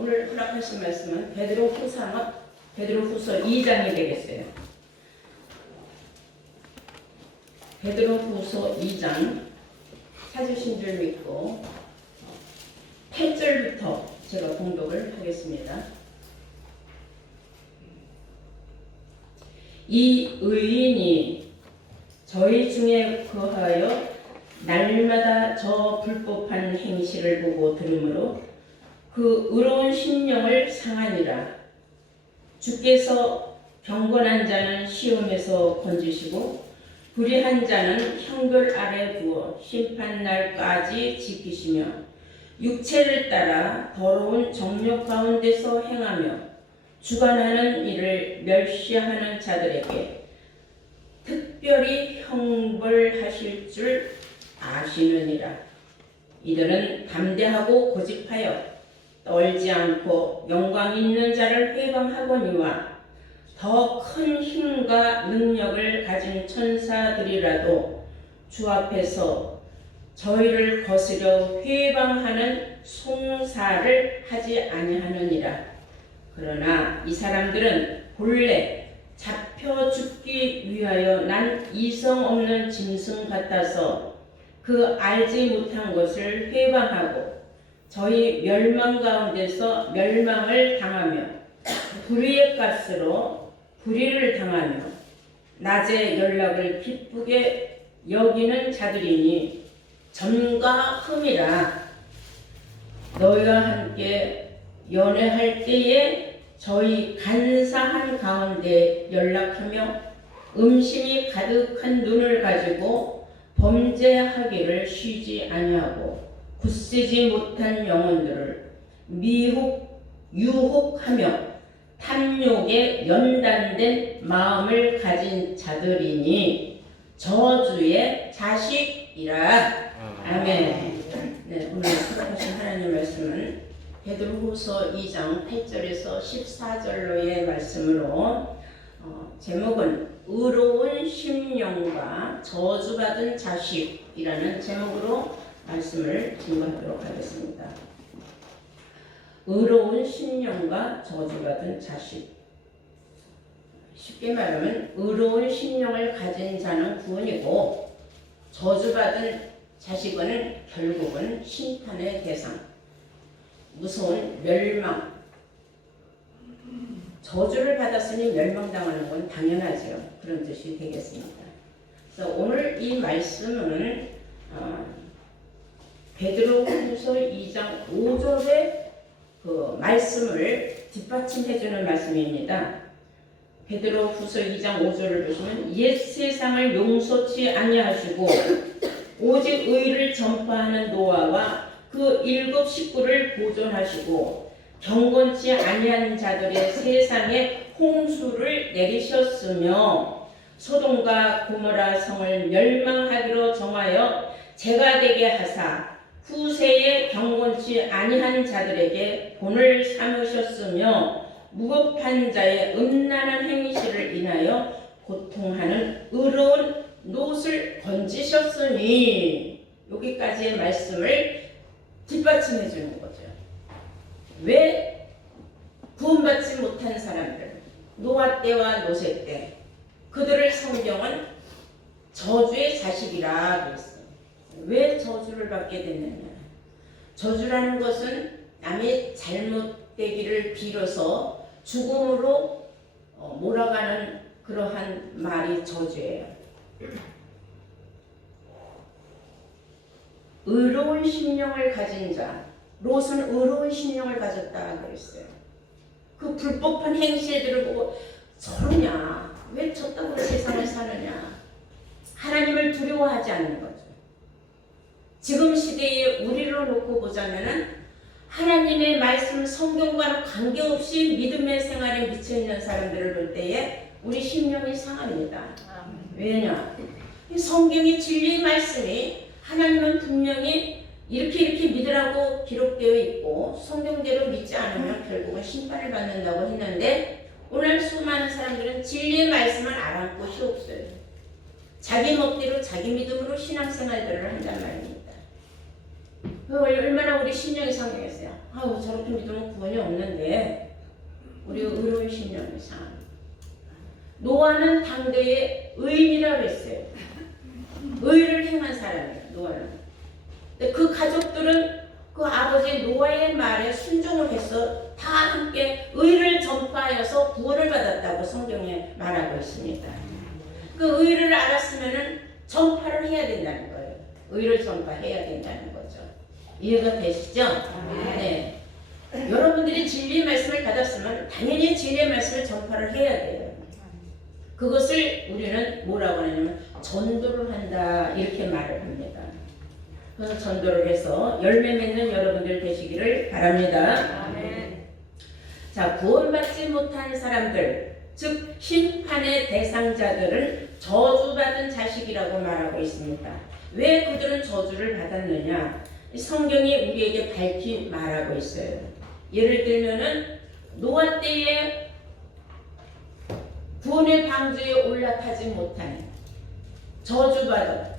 오늘 허락하신 말씀은 베드로후서 2장이 되겠어요. 베드로후서 2장 찾으신 줄 믿고 8절부터 제가 봉독을 하겠습니다. 이 의인이 저희 중에 거하여 날마다 저 불법한 행실을 보고 들으므로 그 의로운 심령을 상하니라. 주께서 경건한 자는 시험에서 건지시고 불의한 자는 형벌 아래 두어 심판날까지 지키시며 육체를 따라 더러운 정욕 가운데서 행하며 주관하는 일을 멸시하는 자들에게 특별히 형벌하실 줄 아시느니라. 이들은 담대하고 고집하여 떨지 않고 영광 있는 자를 회방하거니와 더 큰 힘과 능력을 가진 천사들이라도 주 앞에서 저희를 거스려 회방하는 송사를 하지 아니하느니라. 그러나 이 사람들은 본래 잡혀 죽기 위하여 난 이성 없는 짐승 같아서 그 알지 못한 것을 회방하고 저희 멸망 가운데서 멸망을 당하며 불의의 가스로 불의를 당하며 낮의 연락을 기쁘게 여기는 자들이니 점과 흠이라. 너희와 함께 연애할 때에 저희 간사한 가운데 연락하며 음심이 가득한 눈을 가지고 범죄하기를 쉬지 아니하고 굳세지 못한 영혼들을 유혹하며 탐욕에 연단된 마음을 가진 자들이니 저주의 자식이라. 아멘. 네, 오늘 수고하신 하나님 말씀은 베드로후서 2장 8절에서 14절로의 말씀으로 제목은 의로운 심령과 저주받은 자식이라는 제목으로 말씀을 증거하도록 하겠습니다. 의로운 심령과 저주받은 자식. 쉽게 말하면 의로운 심령을 가진 자는 구원이고 저주받은 자식은 결국은 심판의 대상, 무서운 멸망. 저주를 받았으니 멸망당하는 건 당연하죠. 그런 뜻이 되겠습니다. 그래서 오늘 이 말씀은 베드로후서 2장 5절의 그 말씀을 뒷받침해주는 말씀입니다. 베드로후서 2장 5절을 보시면 옛 세상을 용서치 아니하시고 오직 의를 전파하는 노아와 그 7 식구를 보존하시고 경건치 아니한 자들의 세상에 홍수를 내리셨으며 소돔과 고모라 성을 멸망하기로 정하여 재가 되게 하사 후세에 경건치 아니한 자들에게 본을 삼으셨으며 무법한 자의 음란한 행실을 인하여 고통하는 의로운 놋을 건지셨으니. 여기까지의 말씀을 뒷받침해 주는 거죠. 왜 구원받지 못한 사람들, 노아 때와 노세 때 그들을 성경은 저주의 자식이라 그랬어요. 왜 저주를 받게 됐느냐. 저주라는 것은 남의 잘못되기를 빌어서 죽음으로 몰아가는 그러한 말이 저주예요. 의로운 심령을 가진 자, 롯은 의로운 심령을 가졌다 그랬어요. 그 불법한 행실들을 보고 저러냐, 왜 저따구로 세상을 사느냐, 하나님을 두려워하지 않는 거죠. 지금 시대에 우리로 놓고 보자면은 하나님의 말씀 성경과는 관계없이 믿음의 생활에 미쳐있는 사람들을 볼 때에 우리 심령이 상합니다. 왜냐? 성경의 진리의 말씀이 하나님은 분명히 이렇게 믿으라고 기록되어 있고 성경대로 믿지 않으면 결국은 심판을 받는다고 했는데 오늘 수많은 사람들은 진리의 말씀을 알아볼 곳이 없어요. 자기 멋대로 자기 믿음으로 신앙생활들을 한단 말입니다. 얼마나 우리 심령이 상했어요. 아우 저렇게 믿으면 구원이 없는데 우리가 의로운 신령을 상. 노아는 당대의 의인이라고 했어요. 의를 행한 사람이에요. 노아는. 근데 그 가족들은 그 아버지 노아의 말에 순종을 해서 다 함께 의를 전파하여서 구원을 받았다고 성경에 말하고 있습니다. 그 의를 알았으면은 전파를 해야 된다는 거예요. 의를 전파해야 된다는 거죠. 이해가 되시죠? 네. 여러분들이 진리의 말씀을 받았으면 당연히 진리의 말씀을 전파를 해야 돼요. 그것을 우리는 뭐라고 하냐면 전도를 한다 이렇게 말을 합니다. 그래서 전도를 해서 열매 맺는 여러분들 되시기를 바랍니다. 아멘. 자, 구원받지 못한 사람들, 즉 심판의 대상자들은 저주받은 자식이라고 말하고 있습니다. 왜 그들은 저주를 받았느냐? 성경이 우리에게 밝히 말하고 있어요. 예를 들면은 노아 때에 구원의 방주에 올라타지 못한 저주받은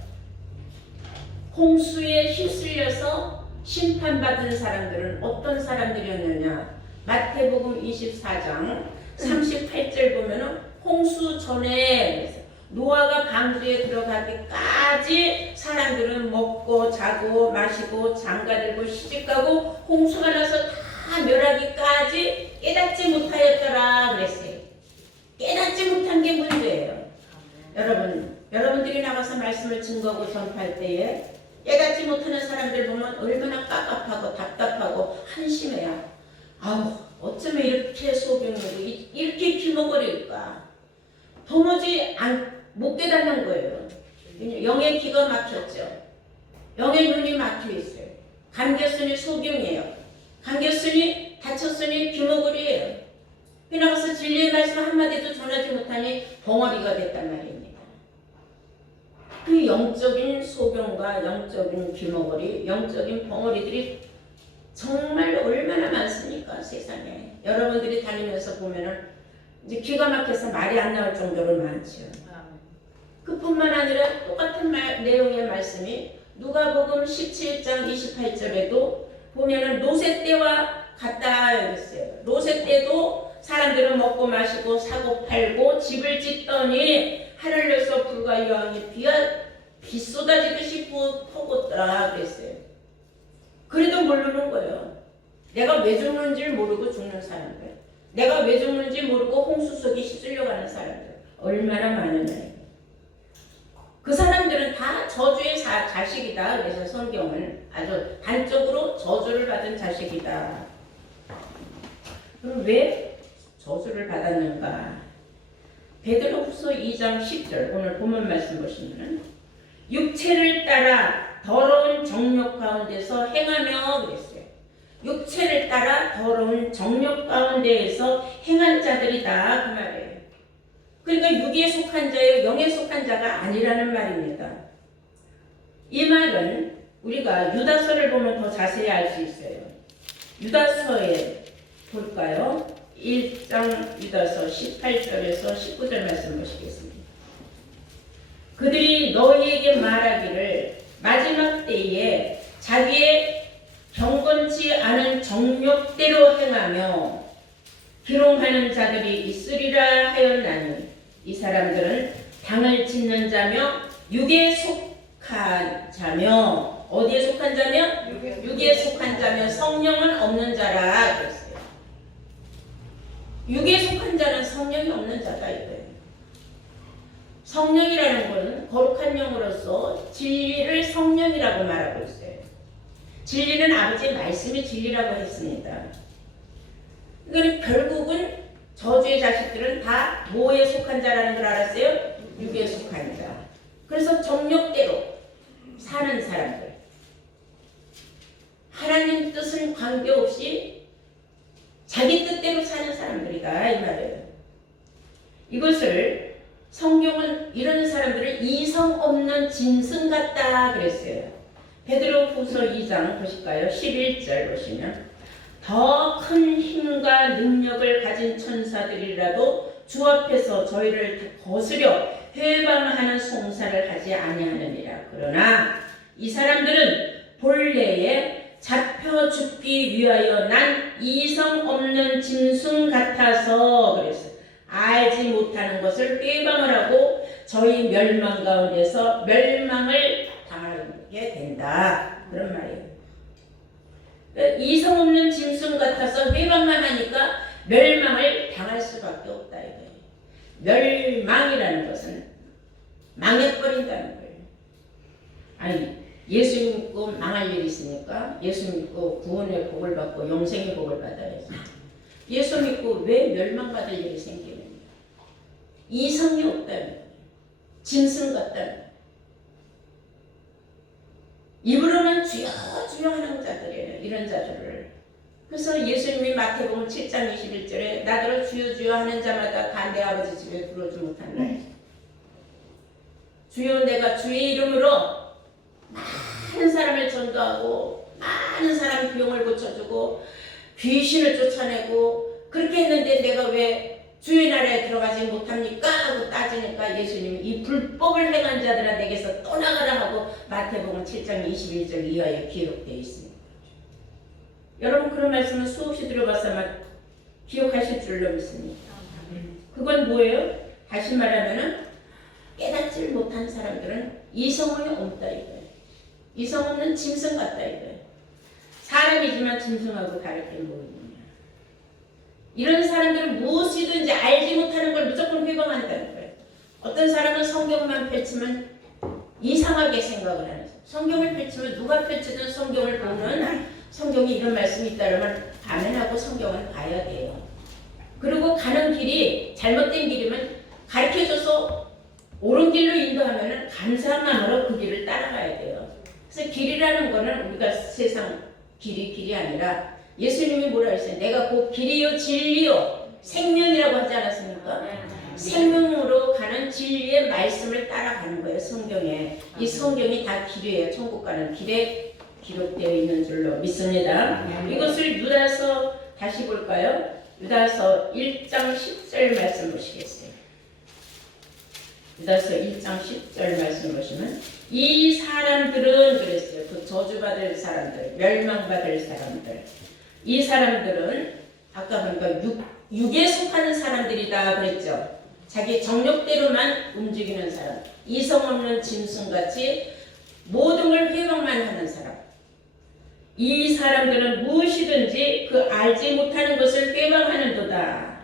홍수에 휩쓸려서 심판받은 사람들은 어떤 사람들이었느냐? 마태복음 24장 38절 보면은 홍수 전에 노아가 방주에 들어가기까지 사람들은 먹고 자고 마시고 장가들고 시집가고 홍수가 나서 다 멸하기까지 깨닫지 못하였더라 그랬어요. 깨닫지 못한 게 문제예요. 여러분들이 나가서 말씀을 증거하고 전파할 때에 깨닫지 못하는 사람들 보면 얼마나 깝깝하고 답답하고 한심해요. 아우 어쩌면 이렇게 소경이고 이렇게 기먹거릴까. 도무지 못 깨닫는 거예요. 영의 귀가 막혔죠. 영의 눈이 막혀 있어요. 감겼으니 소경이에요. 감겼으니 다쳤으니 기먹거리예요. 나가서 진리의 말씀 한마디도 전하지 못하니 벙어리가 됐단 말입니다. 그 영적인 소경과 영적인 귀머거리, 영적인 벙어리들이 정말 얼마나 많습니까 세상에. 여러분들이 다니면서 보면은 이제 기가 막혀서 말이 안 나올 정도로 많죠. 그뿐만 아니라 똑같은 내용의 말씀이 누가복음 17장 28절에도 보면은 노세 때와 같다 그랬어요. 노세 때도 사람들은 먹고 마시고 사고 팔고 집을 짓더니 하늘에서 불과 여왕이 비 쏟아지듯이 퍼붓더라 그랬어요. 그래도 모르는 거예요. 내가 왜 죽는지 모르고 죽는 사람들, 내가 왜 죽는지 모르고 홍수 속에 휩쓸려가는 사람들 얼마나 많으냐. 그 사람들은 다 저주의 자식이다. 그래서 성경은 아주 단적으로 저주를 받은 자식이다. 그럼 왜 저주를 받았는가? 베드로후서 2장 10절 오늘 본문 말씀 보시면 육체를 따라 더러운 정욕 가운데서 행하며 그랬어요. 육체를 따라 더러운 정욕 가운데에서 행한 자들이다 그 말이에요. 그러니까 육에 속한 자요 영에 속한 자가 아니라는 말입니다. 이 말은 우리가 유다서를 보면 더 자세히 알 수 있어요. 유다서에 볼까요? 1장 유다서 18절에서 19절 말씀 보시겠습니다. 그들이 너희에게 말하기를 마지막 때에 자기의 경건치 않은 정욕대로 행하며 기롱하는 자들이 있으리라 하였나니 이 사람들은 당을 짓는 자며 육에 속한 자며 어디에 속한 자며? 육에 속한 자며 성령은 없는 자라 그랬어요. 육에 속한 자는 성령이 없는 자다 이거예요. 성령이라는 것은 거룩한 영으로서 진리를 성령이라고 말하고 있어요. 진리는 아버지의 말씀이 진리라고 했습니다. 그러니까 결국은 저주의 자식들은 다 뭐에 속한 자라는 걸 알았어요? 육에 속한 자. 그래서 정욕대로 사는 사람들. 하나님 뜻은 관계없이 자기 뜻대로 사는 사람들이다 이 말이에요. 이것을 성경은 이런 사람들을 이성 없는 짐승 같다 그랬어요. 베드로후서 2장 보실까요? 11절 보시면 더 큰 힘과 능력을 가진 천사들이라도 주 앞에서 저희를 거스려 회방하는 송사를 하지 아니하느니라. 그러나 이 사람들은 본래에 잡혀 죽기 위하여 난 이성 없는 짐승 같아서 그랬어요. 알지 못하는 것을 회방을 하고 저희 멸망 가운데서 멸망을 당하게 된다. 그런 말이에요. 이성 없는 짐승 같아서 회방만 하니까 멸망을 당할 수밖에 없다 이거예요. 멸망이라는 것은 망해버린다는 거예요. 아니 예수 믿고 망할 일이 있으니까 예수 믿고 구원의 복을 받고 영생의 복을 받아야지. 예수 믿고 왜 멸망받을 일이 생기느냐. 이성이 없다는 거예요. 짐승 같다는 거예요. 입으로는 주여 주여 하는 자들이에요. 이런 자들을. 그래서 예수님이 마태복음 7장 21절에 나더러 주여 주여 하는 자마다 다 내 아버지 집에 들어오지 못한다. 주여 내가 주의 이름으로 많은 사람을 전도하고 많은 사람 병을 고쳐주고 귀신을 쫓아내고 그렇게 했는데 내가 왜 주의 나라에 들어가지 못합니까? 하고 따지니까 예수님이 이 불법을 행한 자들아 내게서 떠나가라 하고 마태복음 7장 21절 이하에 기록되어 있습니다. 여러분 그런 말씀은 수없이 들어봐서 막 기억하실 줄로 믿습니다. 그건 뭐예요? 다시 말하면은 깨닫지 못한 사람들은 이성이 없다 이거예요. 이성 없는 짐승 같다 이거예요. 사람이지만 짐승하고 다를 게 뭐냐. 이런 사람들은 무엇이든지 알지 못하는 걸 무조건 회방한다는 거예요. 어떤 사람은 성경만 펼치면 이상하게 생각을 하는 거예요. 성경을 펼치면 누가 펼치든 성경을 보면 성경에 이런 말씀이 있다면 아멘하고 성경을 봐야 돼요. 그리고 가는 길이 잘못된 길이면 가르쳐줘서 옳은 길로 인도하면 감사한 마음으로 그 길을 따라가야 돼요. 그래서 길이라는 거는 우리가 세상 길이 아니라 예수님이 뭐라 했어요? 내가 곧 길이요 진리요 생명이라고 하지 않았습니까? 생명으로 가는 진리의 말씀을 따라가는 거예요. 성경에. 이 성경이 다 길이에요. 천국 가는 길에 기록되어 있는 줄로 믿습니다. 이것을 유다서 다시 볼까요? 유다서 1장 10절 말씀 보시겠어요? 유다서 1장 10절 말씀 보시면 이 사람들은 그랬어요. 그 저주받을 사람들, 멸망받을 사람들. 이 사람들은 아까 보니까 육에 속하는 사람들이다 그랬죠. 자기 정욕대로만 움직이는 사람, 이성 없는 짐승같이 모든 걸 회방만 하는 사람. 이 사람들은 무엇이든지 그 알지 못하는 것을 회방하는도다.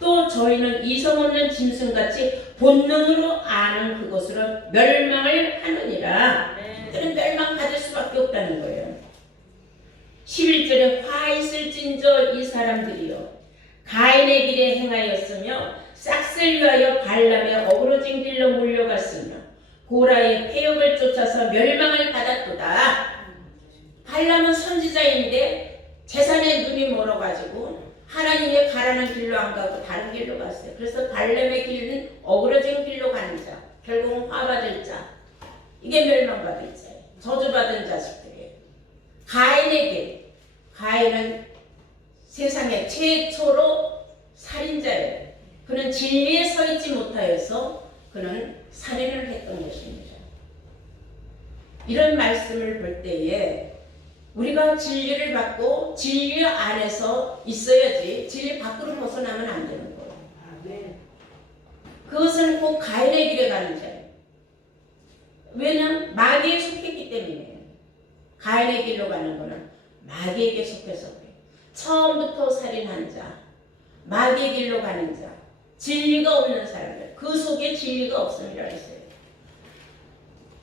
또 저희는 이성 없는 짐승같이 본능으로 아는 그것으로 멸망을 하느니라. 그들은 멸망받을 수밖에 없다는 거예요. 11절에 화 있을진저 이 사람들이요 가인의 길에 행하였으며 싹을 위하여 발람의 어그러진 길로 몰려갔으며 고라의 폐역을 쫓아서 멸망을 받았도다. 발람은 선지자인데 재산에 눈이 멀어가지고 하나님의 가라는 길로 안 가고 다른 길로 갔어요. 그래서 발람의 길은 어그러진 길로 가는 자, 결국은 화받을 자, 이게 멸망받을 자예요. 저주받은 자식들이에요. 가인의 길, 가인은 세상에 최초로 살인자예요. 그는 진리에 서 있지 못하여서 그는 살인을 했던 것입니다. 이런 말씀을 볼 때에 우리가 진리를 받고 진리 안에서 있어야지 진리 밖으로 벗어나면 안 되는 거예요. 그것은 꼭 가인의 길에 가는 자예요. 왜냐하면 마귀에 속했기 때문이에요. 가인의 길로 가는 거는 마귀에게 속해서 그래요. 처음부터 살인한 자, 마귀의 길로 가는 자, 진리가 없는 사람들, 그 속에 진리가 없음이라 했어요.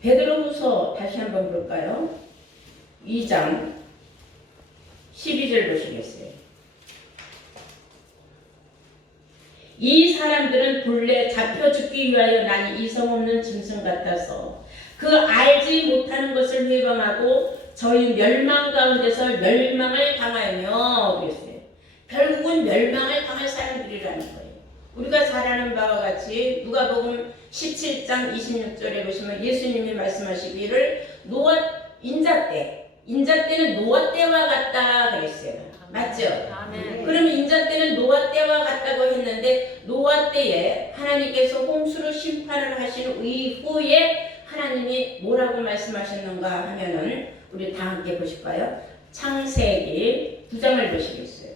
베드로후서 다시 한번 볼까요? 2장 12절 보시겠어요? 이 사람들은 본래 잡혀 죽기 위하여 난 이성 없는 짐승 같아서 그 알지 못하는 것을 회방하고 저희 멸망 가운데서 멸망을 당하며 그랬어요. 결국은 멸망을 당할 사람들이라는 거예요. 우리가 잘 아는 바와 같이 누가복음 17장 26절에 보시면 예수님이 말씀하시기를 인자 때는 노아 때와 같다 그랬어요. 맞죠? 아멘. 그러면 인자 때는 노아 때와 같다고 했는데 노아 때에 하나님께서 홍수로 심판을 하신 이후에 하나님이 뭐라고 말씀하셨는가 하면은 우리 다 함께 보실까요? 창세기 9장을 보시겠어요.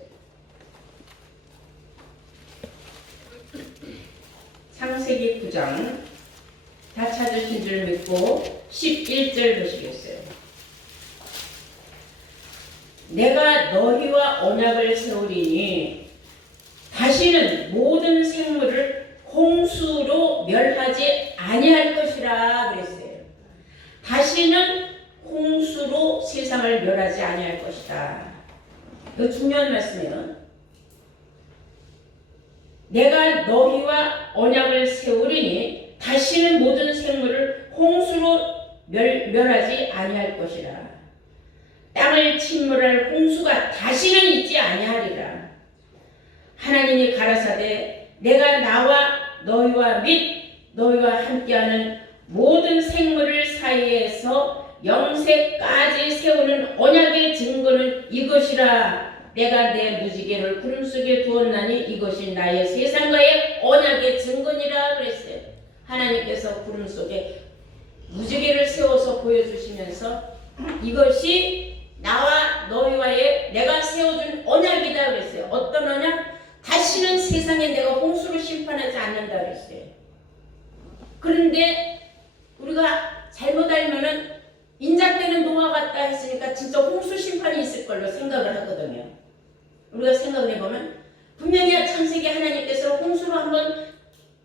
창세기 9장 다 찾으신 줄 믿고 11절 보시겠어요. 내가 너희와 언약을 세우리니 다시는 모든 생물을 홍수로 멸하지 아니할 것이라 그랬어요. 다시는 홍수로 세상을 멸하지 아니할 것이다. 이거 중요한 말씀이에요. 내가 너희와 언약을 세우리니 다시는 모든 생물을 홍수로 멸하지 아니할 것이라. 땅을 침몰할 홍수가 다시는 있지 아니하리라. 하나님이 가라사대 내가 나와 너희와 및 너희와 함께하는 모든 생물을 사이에서 영세까지 세우는 언약의 증거는 이것이라. 내가 내 무지개를 구름 속에 두었나니 이것이 나의 세상과의 언약의 증거니라 그랬어요. 하나님께서 구름 속에 무지개를 세워서 보여주시면서 이것이 나와 너희와의 내가 세워준 언약이다 그랬어요. 어떤 언약? 다시는 세상에 내가 홍수로 심판하지 않는다 그랬어요. 그런데 우리가 잘못 알면은 인자 때는 노아 같다 했으니까 진짜 홍수 심판이 있을 걸로 생각을 하거든요. 우리가 생각을 해보면 분명히 창세기 하나님께서 홍수로 한번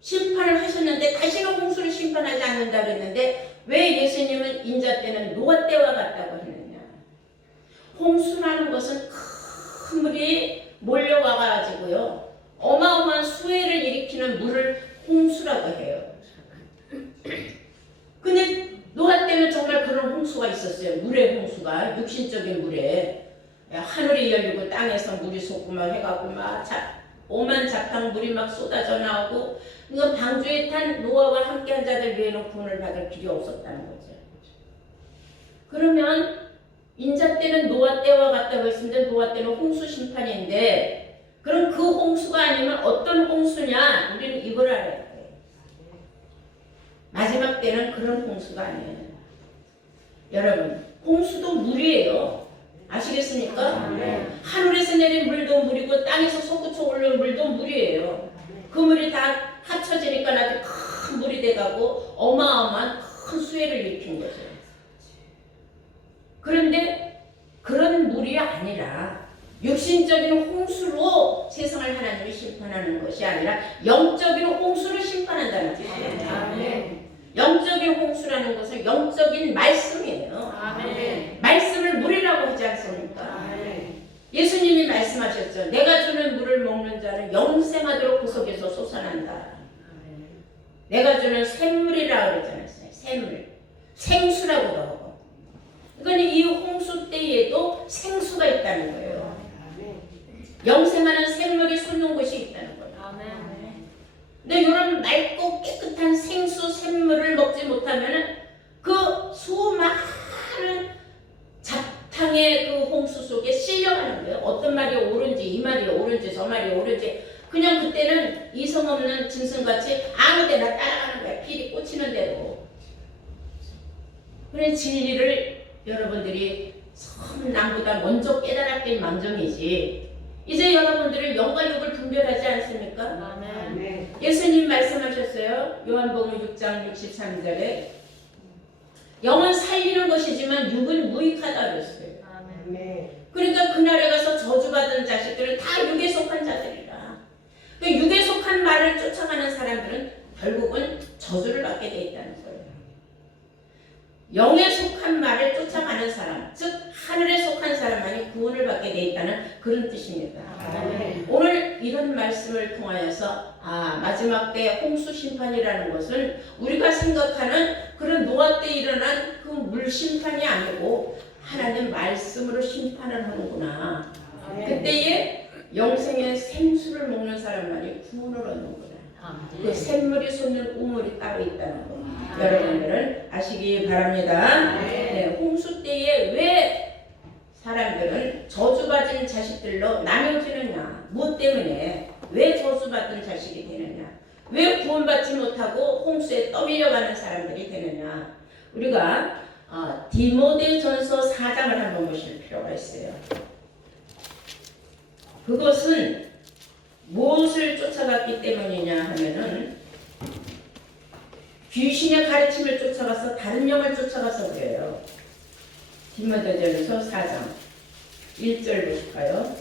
심판을 하셨는데 다시는 홍수를 심판하지 않는다 그랬는데 왜 예수님은 인자 때는 노아 때와 같다고 했느냐. 홍수라는 것은 큰 물이 몰려와가지고요 어마어마한 수해를 일으키는 물을 홍수라고 해요. 근데 노아 때는 정말 그런 홍수가 있었어요. 물의 홍수가 육신적인 물에 하늘이 열리고 땅에서 물이 솟고 막 해가고 막 오만 잡탕 물이 막 쏟아져 나오고 이건 방주에 탄 노아와 함께한 자들 외에는 구원을 받을 필요 없었다는 거죠. 그러면 인자 때는 노아 때와 같다고 했는데 노아 때는 홍수 심판인데 그럼 그 홍수가 아니면 어떤 홍수냐? 우리는 이걸 알아야 돼요. 마지막 때는 그런 홍수가 아니에요. 여러분 홍수도 물이에요. 아시겠습니까? 하늘에서 내린 물도 물이고 땅에서 솟구쳐 올라온 물도 물이에요. 그 물이 다 합쳐지니까 아주 큰 물이 돼가고 어마어마한 큰 수해를 일으킨 거죠. 그런데 그런 물이 아니라 육신적인 홍수로 세상을 하나님이 심판하는 것이 아니라 영적인 홍수로 심판한다는 뜻이에요. 아멘. 영적인 홍수라는 것은 영적인 말씀이에요. 아멘. 말씀을 물이라고 하지 않습니까? 아멘. 예수님이 말씀하셨죠. 내가 주는 물을 먹는 자는 영생하도록 그 속에서 솟아난다. 아멘. 내가 주는 샘물이라고 그러잖아요. 샘물. 생수라고도 하고. 그러니까 이 홍수 때에도 생수가 있다는 거예요. 영생하는 생물이 솟는 곳이 있다는 거예요. 근데 이런 맑고 깨끗한 생수 샘물을 먹지 못하면 그 수많은 잡탕의 그 홍수 속에 실려가는 거예요. 어떤 말이 옳은지 이 말이 옳은지 저 말이 옳은지 그냥 그때는 이성 없는 짐승같이 아무데나 따라가는 거야. 필이 꽂히는 대로. 그래 진리를 여러분들이 남보다 먼저 깨달았길 망정이지. 이제 여러분들은 영과 육을 분별하지 않습니까? 아멘. 예수님 말씀하셨어요. 요한복음 6장 63절에 영은 살리는 것이지만 육은 무익하다 그랬어요. 아멘. 그러니까 그날에 가서 저주받은 자식들은 다 육에 속한 자들이라. 그러니까 육에 속한 말을 쫓아가는 사람들은 결국은 저주를 받게 돼 있다는 거예요. 영에 속한 말을 쫓아가는 사람, 즉 하늘에 속한 사람만이 구원을 받게 돼 있다는 그런 뜻입니다. 아멘. 오늘 이런 말씀을 통하여서 마지막 때 홍수 심판이라는 것은 우리가 생각하는 그런 노아 때 일어난 그 물 심판이 아니고 하나님 말씀으로 심판을 하는구나. 아멘. 그때에 영생의 생수를 먹는 사람만이 구원을 얻는구나. 그 샘물이 솟는 우물이 따로 있다는 거. 여러분들은 아시기 바랍니다. 네, 홍수 때에 왜 사람들은 저주받은 자식들로 나눠지느냐? 무엇 때문에? 왜 저주받은 자식이 되느냐? 왜 구원받지 못하고 홍수에 떠밀려가는 사람들이 되느냐? 우리가 디모데전서 4장을 한번 보실 필요가 있어요. 그것은 무엇을 쫓아갔기 때문이냐 하면은 귀신의 가르침을 쫓아가서 다른 영을 쫓아가서 그래요. 디모데전서 4장 1절 보실까요?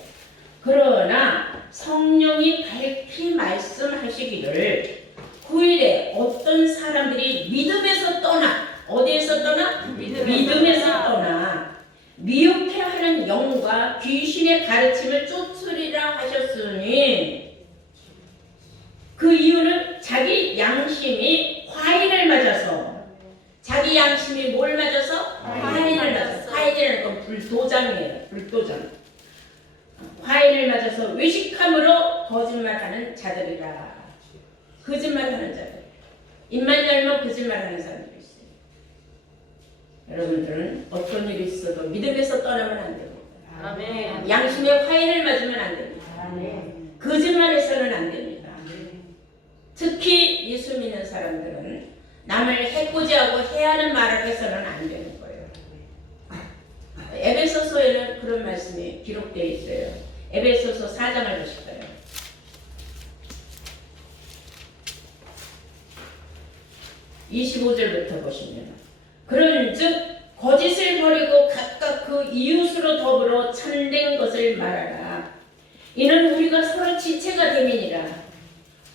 그러나 성령이 밝히 말씀하시기를 9일에 어떤 사람들이 믿음에서 떠나, 어디에서 떠나? 믿음에서 떠나 미혹해 하는 영과 귀신의 가르침을 쫓으리라 하셨으니, 그 이유는 자기 양심이 화인을 맞아서, 자기 양심이 뭘 맞아서? 화인을 맞아서. 화인이라는 건 불도장이에요. 불도장. 화인을 맞아서 외식함으로 거짓말하는 자들이라. 거짓말하는 자들. 입만 열면 거짓말하는 사람들이 있어요. 여러분들은 어떤 일이 있어도 믿음에서 떠나면 안 됩니다. 아멘. 양심의 화인을 맞으면 안 됩니다. 아멘. 거짓말해서는 안 됩니다. 아멘. 특히 예수 믿는 사람들은 남을 해코지하고 해하는 말을 해서는 안 되는 거예요. 에베소서에는 그런 말씀이 기록되어 있어요. 에베소서 4장을 보실까요? 25절부터 보시면, 그런즉 거짓을 버리고 각각 그 이웃으로 더불어 참된 것을 말하라. 이는 우리가 서로 지체가 됨이니라.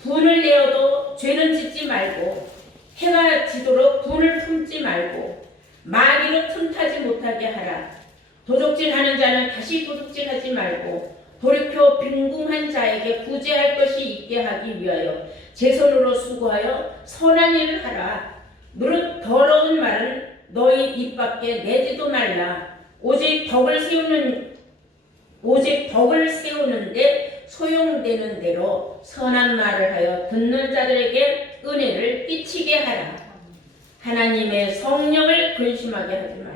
분을 내어도 죄는 짓지 말고 해가 지도록 분을 품지 말고 마귀로 틈타지 못하게 하라. 도둑질하는 자는 다시 도둑질하지 말고 돌이켜 빈궁한 자에게 구제할 것이 있게 하기 위하여 제 손으로 수고하여 선한 일을 하라. 무릇 더러운 말은 너희 입 밖에 내지도 말라. 오직 덕을 세우는데 소용되는 대로 선한 말을 하여 듣는 자들에게 은혜를 끼치게 하라. 하나님의 성령을 근심하게 하지 말라.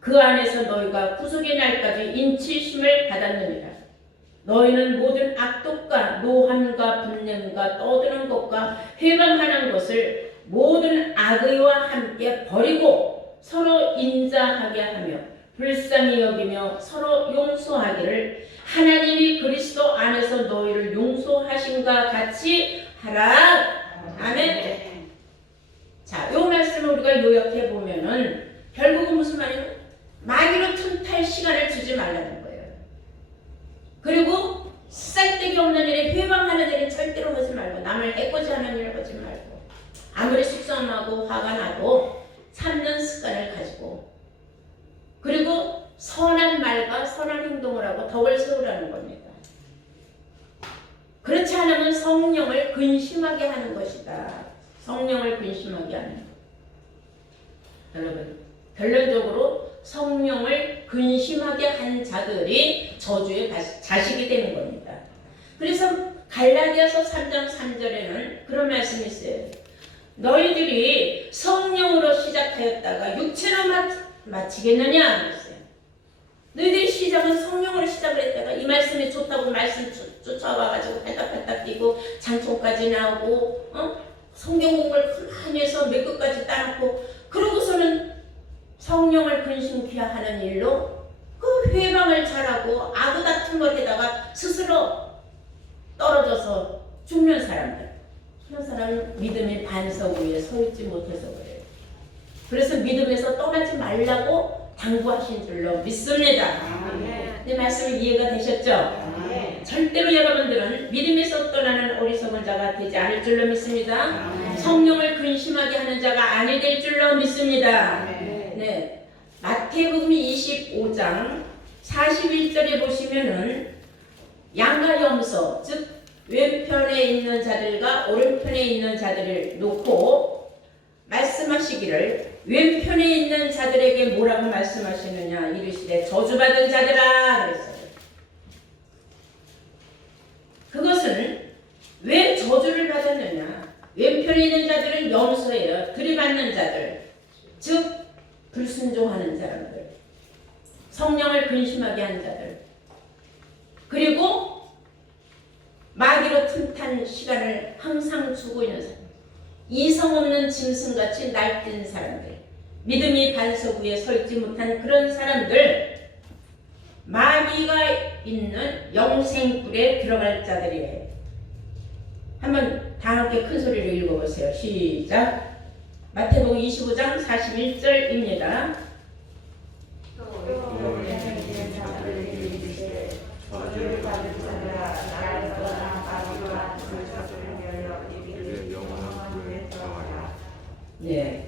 그 안에서 너희가 구속의 날까지 인치심을 받았느니라. 너희는 모든 악독과 노함과 분냄과 떠드는 것과 회방하는 것을 모든 악의와 함께 버리고 서로 인자하게 하며 불쌍히 여기며 서로 용서하기를 하나님이 그리스도 안에서 너희를 용서하신과 같이 하라. 아멘. 자, 이 말씀을 우리가 요약해 보면은 결국은 무슨 말이에요? 마귀로 틈탈 시간을 주지 말라는 거예요. 그리고 쓸데기 없는 일에 회방하는 일은 절대로 하지 말고, 남을 해코지하는 일을 하지 말고, 아무리 속상하고 화가 나도 참는 습관을 가지고, 그리고 선한 말과 선한 행동을 하고 덕을 세우라는 겁니다. 그렇지 않으면 성령을 근심하게 하는 것이다. 성령을 근심하게 하는 것. 여러분, 결론적으로 성령을 근심하게 한 자들이 저주의 자식이 되는 겁니다. 그래서 갈라디아서 3장 3절에는 그런 말씀이 있어요. 너희들이 성령으로 시작하였다가 육체로 마치겠느냐 그랬어요. 너희들이 시작은 성령으로 시작을 했다가 이 말씀이 좋다고 말씀 쫓아와가지고 팔딱팔딱 뛰고 장총까지 나오고 성경 공부를 많이 해서 몇 끝까지 따놓고, 그러고서는 성령을 근심케 하는 일로 그 회방을 잘하고 아구 다툰 것에다가 스스로 떨어져서 죽는 사람들, 그런 사람은 믿음의 반석 위에 서 있지 못해서 그래요. 그래서 믿음에서 떠나지 말라고 당부하신 줄로 믿습니다. 네, 말씀이 이해가 되셨죠? 절대로 여러분들은 믿음에서 떠나는 어리석은 자가 되지 않을 줄로 믿습니다. 성령을 근심하게 하는 자가 아니 될 줄로 믿습니다. 네, 마태복음 25장 41절에 보시면은 양과 염소, 즉 왼편에 있는 자들과 오른편에 있는 자들을 놓고 말씀하시기를, 왼편에 있는 자들에게 뭐라고 말씀하시느냐, 이르시되 저주받은 자들아 그랬어요. 그것은 왜 저주를 받았느냐, 왼편에 있는 자들은 염소예요. 들이받는 자들, 즉 불순종하는 사람들, 성령을 근심하게 한 자들, 그리고 마귀로 틈탄 시간을 항상 주고 있는 사람, 이성 없는 짐승같이 날뛴 사람들, 믿음이 반석 위에 설지 못한 그런 사람들, 마귀가 있는 영생불에 들어갈 자들이에요. 한번 다 함께 큰 소리로 읽어보세요. 시작. 마태복음 25장 41절입니다. 네.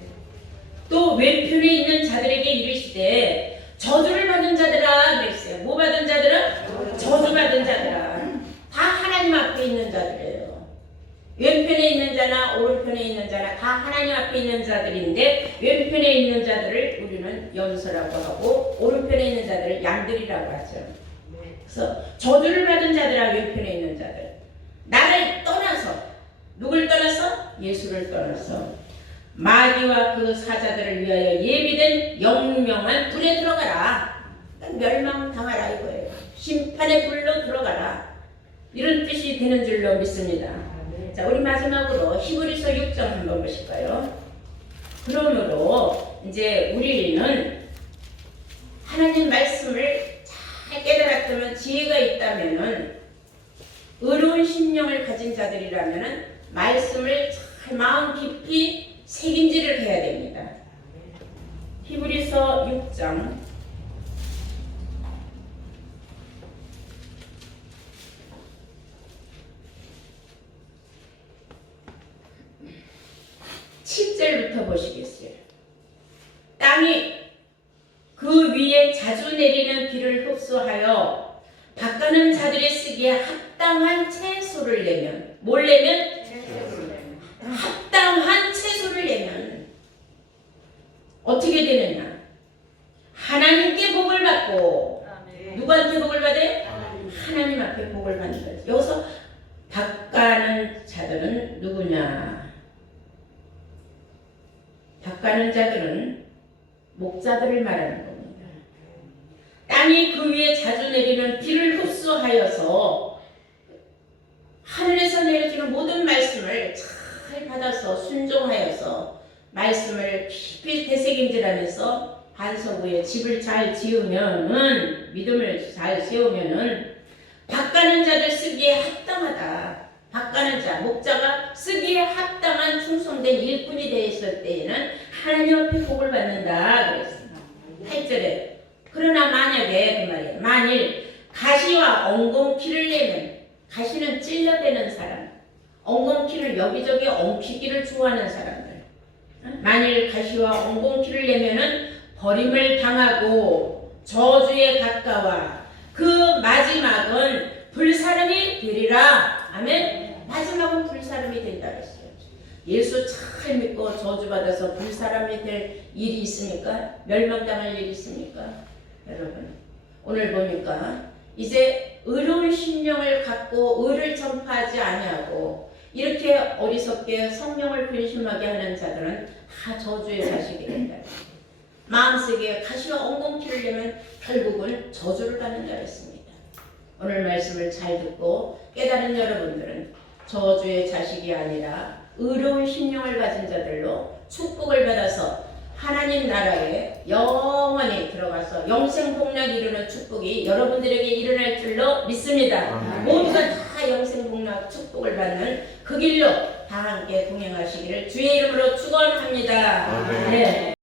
또 왼편에 있는 자들에게 이르시되 저주를 받은 자들아 그랬어요. 뭐 받은 자들은? 저주 받은 자들아. 다 하나님 앞에 있는 자들이에요. 왼편에 있는 자나 오른편에 있는 자나 다 하나님 앞에 있는 자들인데, 왼편에 있는 자들을 우리는 염소라고 하고 오른편에 있는 자들을 양들이라고 하죠. 그래서 저주를 받은 자들아, 왼편에 있는 자들, 나를 떠나서, 누굴 떠나서? 예수를 떠나서 마귀와 그 사자들을 위하여 예비된 영명한 불에 들어가라. 그러니까 멸망당하라 이거예요. 심판의 불로 들어가라. 이런 뜻이 되는 줄로 믿습니다. 자, 우리 마지막으로 히브리서 6장 한번 보실까요? 그러므로 이제 우리는 하나님 말씀을 잘 깨달았다면, 지혜가 있다면은, 의로운 심령을 가진 자들이라면은 말씀을 잘 마음 깊이 새김질을 해야 됩니다. 히브리서 6장 7절부터 보시겠어요. 땅이 그 위에 자주 내리는 비를 흡수하여 닦아는 자들의 쓰기에 합당한 채소를 내면, 뭘 내면? 합당한 채소를 내면 어떻게 되느냐? 하나님께 복을 받고, 누구한테 복을 받아요? 하나님 앞에 복을 받는 거예요. 여기서 닦아는 자들은 누구냐? 닦아는 자들은 목자들을 말하는 겁니다. 땅이 그 위에 자주 내리는 비를 흡수하여서 하늘에서 내려지는 모든 말씀을 잘 받아서 순종하여서 말씀을 깊이 되새김질하면서 반석 위에 집을 잘 지으면은, 믿음을 잘 세우면은 닦아는 자들 쓰기에 합당하다. 닦아는 자, 목자가 쓰기에 합당한 충성된 일꾼이 되었을 때에는 하나님 앞에 복을 받는다 그랬습니다. 8절에 그러나 만약에 그 말이에요. 만일 가시와 엉겅퀴를 내면, 가시는 찔러대는 사람, 엉겅퀴를 여기저기 엉키기를 좋아하는 사람들, 만일 가시와 엉겅퀴를 내면은 버림을 당하고 저주에 가까워 그 마지막은 불사름이 되리라. 아멘. 마지막은 불사름이 된다 그랬어요. 예수 잘 믿고 저주받아서 불사람이 될 일이 있습니까? 멸망당할 일이 있습니까? 여러분, 오늘 보니까 이제 의로운 심령을 갖고 의를 전파하지 아니하고 이렇게 어리석게 성령을 근심하게 하는 자들은 다 저주의 자식이 된다. 마음속에 가시와 엉겅퀴를 내면 결국은 저주를 받는다 했습니다. 오늘 말씀을 잘 듣고 깨달은 여러분들은 저주의 자식이 아니라 의로운 심령을 가진 자들로 축복을 받아서 하나님 나라에 영원히 들어가서 영생복락 이루는 축복이 여러분들에게 일어날 줄로 믿습니다. 모두가 다 영생복락 축복을 받는 그 길로 다 함께 동행하시기를 주의 이름으로 축원합니다. 네.